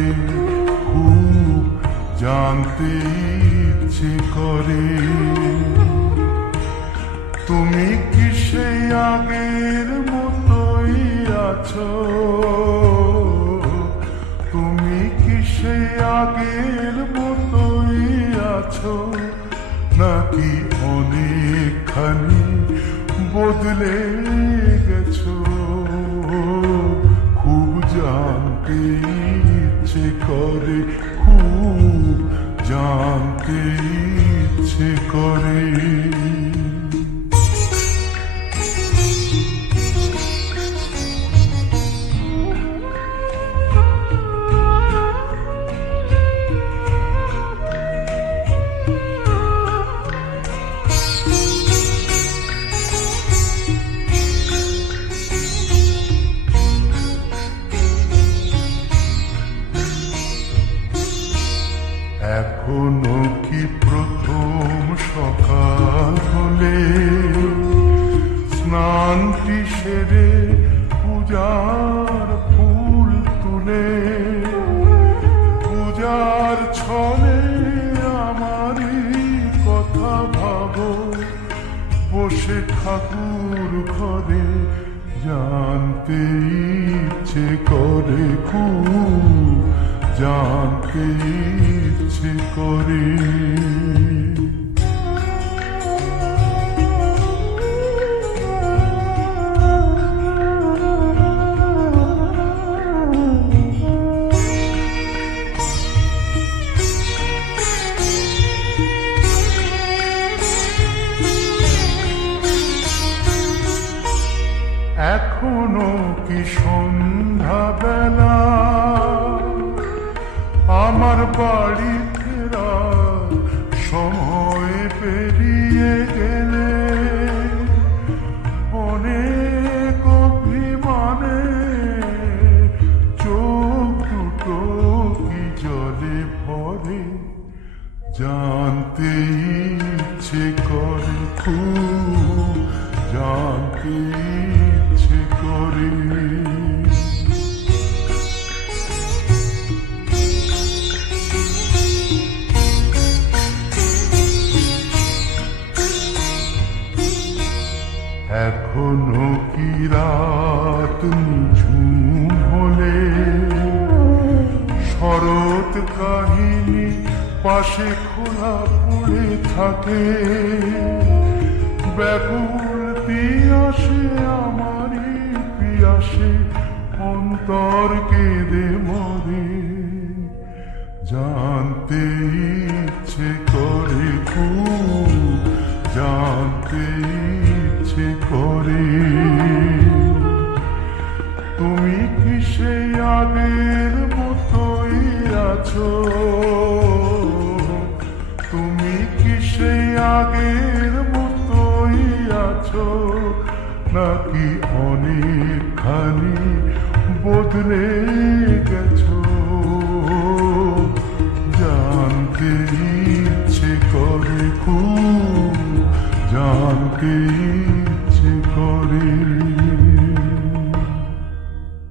করে, খুব জানতে ইচ্ছে করে। তুমি কি সেই আগের মতোই আছো? তুমি কি সেই আগের মতোই আছো, নাকি অনেকখানি বদলে গেছো? খুব জানতে ইচ্ছে করে, খুব জানতে ইচ্ছে করে। এখনো কি প্রথম সকাল হলে স্নানটি সেরে পূজার ফুল তুলে, পূজার ছলে আমারই কথা ভাবো, বসে ঠাকুর ঘরে জানতে ইচ্ছে করে, খুব জানতে ইচ্ছে করে। এখনো কি সন্ধ্যা বেলা, আমার বাড়ি ফেরার সময় পেরিয়ে গেলে, অনেক অভিমানে চোখ দুটো কি জলে ভরে, জানতে ইচ্ছে করে, খুব জানতে ইচ্ছে করে। এখনো কি রাত নিঝুম হলে শরৎ কাহিনী পাশে খোলা পড়ে থাকে, ব্যাকুল পিয়াসে আমারই পিয়াসে অন্তর কেঁদে মরে, জানতে ইচ্ছে করে, খুব জানতে ইচ্ছে করে। তুমি কি সেই আগের মতোই আছো? তুমি কি সেই আগের মতোই আছো, নাকি অনেকখানি বদলে গেছো? জানতে ইচ্ছে করে, খুব জানতে